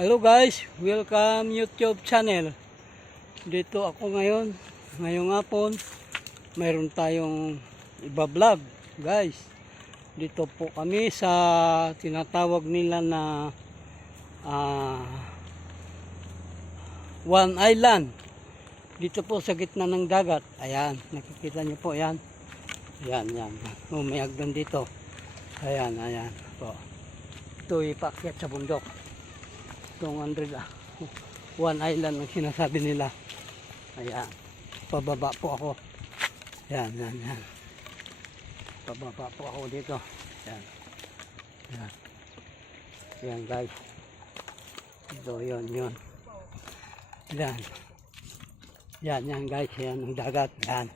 Hello guys, welcome YouTube channel. Dito ako ngayon, ngayong hapon, mayroon tayong iba-vlog guys. Dito po kami sa tinatawag nila na One Island. Dito po sa gitna ng dagat. Ayan, nakikita niyo po yan. Ayan, yan. May hagdan dito. Ayan, ayan po. Ito ipaakyat sa bundok. 200 One Island ang sinasabi nila. Ayan, pababa po ako. Ayan, yan, yan. Pababa po ako dito. Ayan. Ayan. Ayan guys. Ito, yun, yun. Ayan. Yan, yan guys. Ayan ang dagat. Ayan.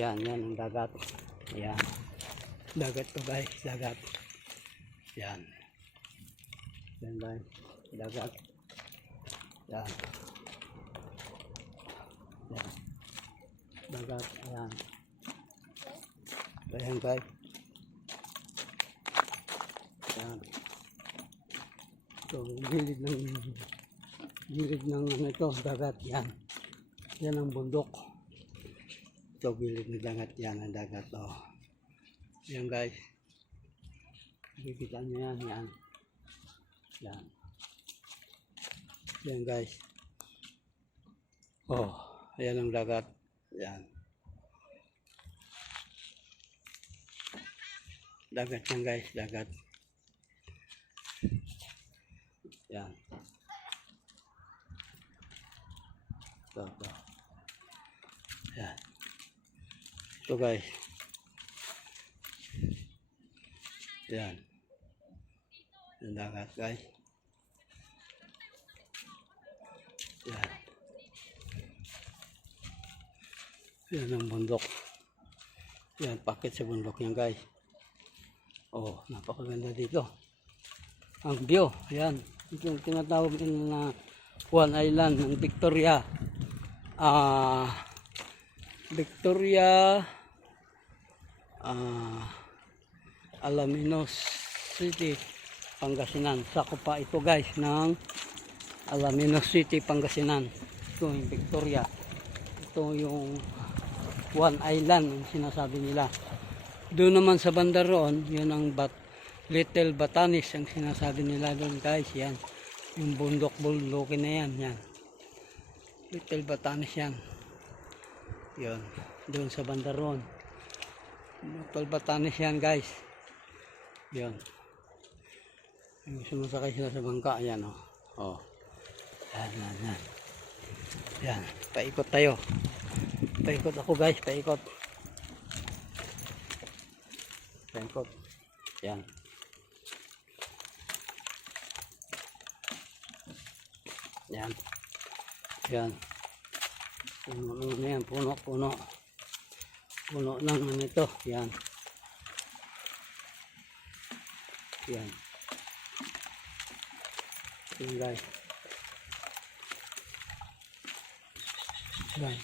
Yan, yan ang dagat. Ayan. Dagat to guys. Dagat. Ayan. Yan guys. Dagat. Yan. Yan. Dagat. Ayan. Ayan guys. Ayan. Ito, gilid ng ano ito, dagat. Yan. Yan ang bundok. Ito, gilid ng dagat. Yan ang dagat. Oh. Yan guys. Nakikita nyo yan. Yan. Yan. Yan guys. Oh, ayan ang dagat. Yan. Dagat yan guys, dagat. Yan. Ito. Yan. Ito guys. Yan. Yung dagat guys. Yan. Yan ang bundok. Yan, pakit sa bundok yan guys. Oh, napakaganda dito. Ang view, yan. Ito yung tinatawag nila na One Island ng Victoria. Victoria Alaminos City, Pangasinan. Sakop pa ito guys ng Alaminos City, Pangasinan. Ito yung Victoria. Ito yung One Island ang sinasabi nila. Doon naman sa banda roon, yun ang Little Batanes ang sinasabi nila doon guys. Yan. Yung bundok-bundokin na yan. Yan. Little Batanes yan. Yun. Doon sa banda roon. Little Batanes yan guys. Yun. Yung sumasakay sila sa bangka. Yan o. Oh. Yan, yan, yan. Yan. Paikot tayo. Paikot ako guys. Paikot. Paikot. Yan. Yan. Yan. Puno na yan. Puno, puno. Puno ng ano ito. Yan. Yan. Yan guys. Yan.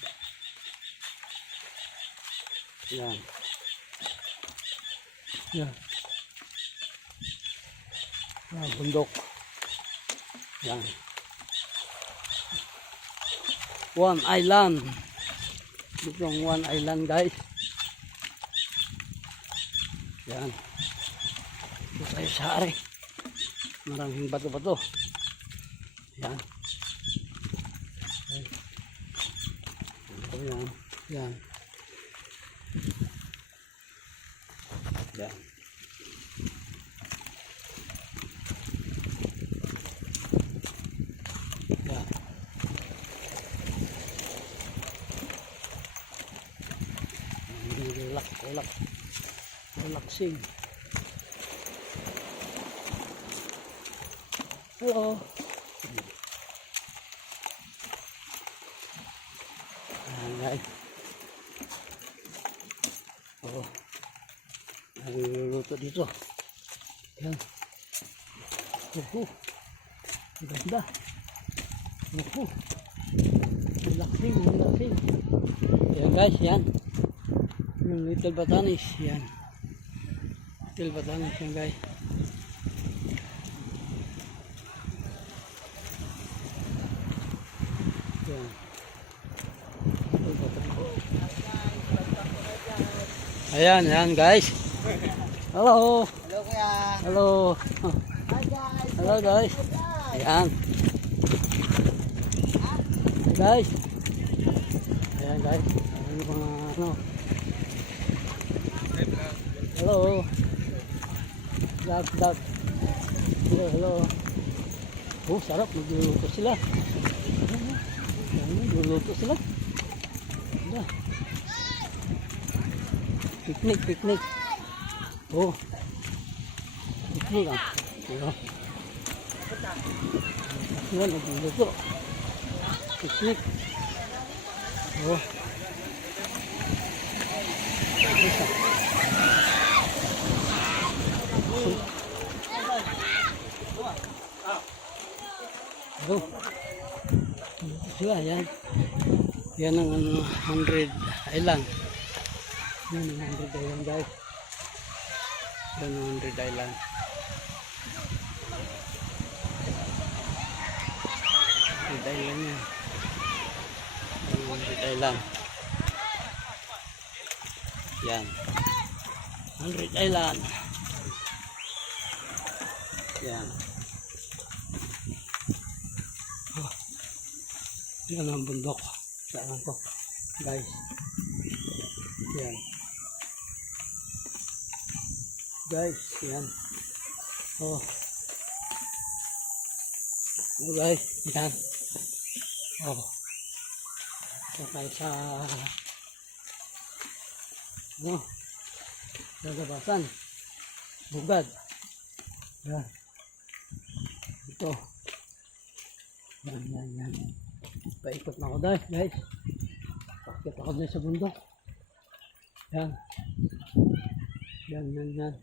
Yan. Yan. Bundok. Yan. One Island. Itong One Island guys. Yan. Ito tayo sa ari. Maraming bato-bato. Yan. Yan. Yan. Yan. Yan. Relaxing. Hello. Ayan guys. Oh. Niluluto dito. Yan. Ganda. Relaxing, relaxing. Yan guys, yan. Yung Little Batanes, yan. Little Batanes yan guys. Ayan, ayan guys. Hello. Hello kuya. Hello. Hi guys. Hello guys. Ayan. Hey guys. Ayan guys. Ayan yung mga ano. Hello. Vlog, vlog. Hello, hello. Oh, sarap. Magluluto sila. Ayan, magluluto sila. Ayan. Picnic, picnic. Oh. Picnic ah. Ayan. Ayan, magluluto. Picnic. Oh. Oh. Sila, yan. Yan ang 100 island. Yan ang 100 island guys. Yan ang 100 island. 100 island yan. Yan ang 100 island. Yan. 100 island. Yan. Oh. Yan ang bundok. Saan ko guys. Yan. Guys, yan. Oh. Oh guys, yan. Oh. Sakay sa ano? Lagabasan. Bugad. Yan. Ito. Yan, yan, yan. Paikot na ako dahil, guys. Paikot ako dahil sa bundok. Yan. Yan, yan, yan.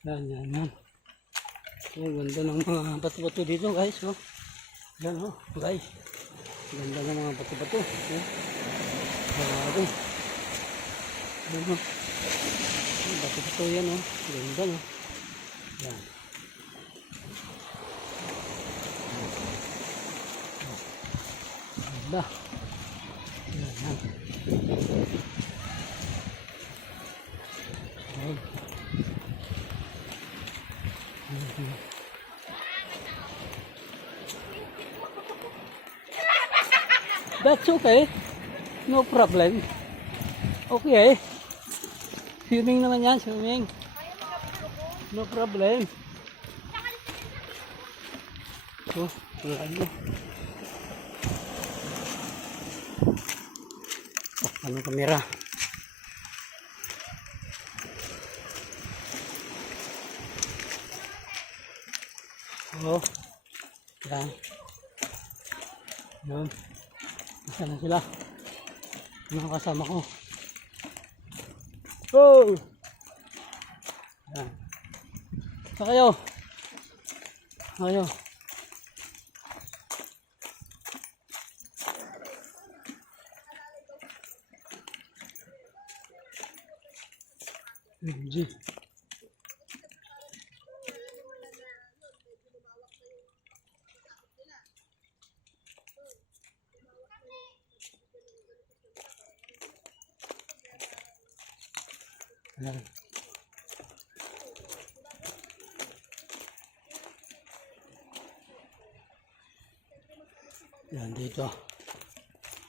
Yan, yan, yan. Oh, ganda ng mga bato-bato dito, guys. Oh. Yan, oh, guys. Ganda ng mga bato-bato. Oh. Grabe. Yan, oh. Bato-bato yan, oh. Ganda, oh. Yan. Ganda. Yan, yan. Yan. That's okay. No problem. Okay. Swimming naman yan, swimming. No problem. So, ano? Ano kamera? Oh. Yan. Yan. Isa na sila. Mga kasama ko. Oh! Yan. Sa kayo. Kayo. G. Yan. Yan dito.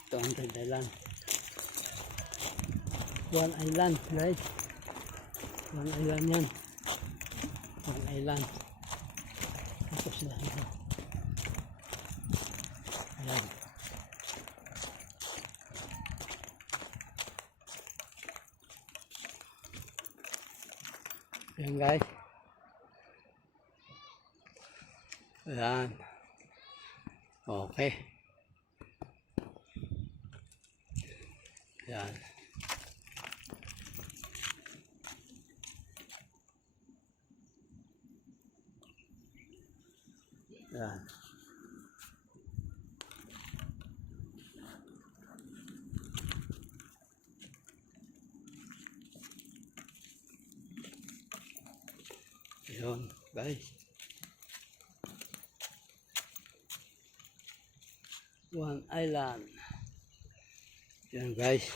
Ito ang island. One island guys. One island yan. One island. Ito sila dito. Ayan. Ayan guys. Ayan. Okay. Ayan. Ayan. Ayan guys. One island. Yan guys.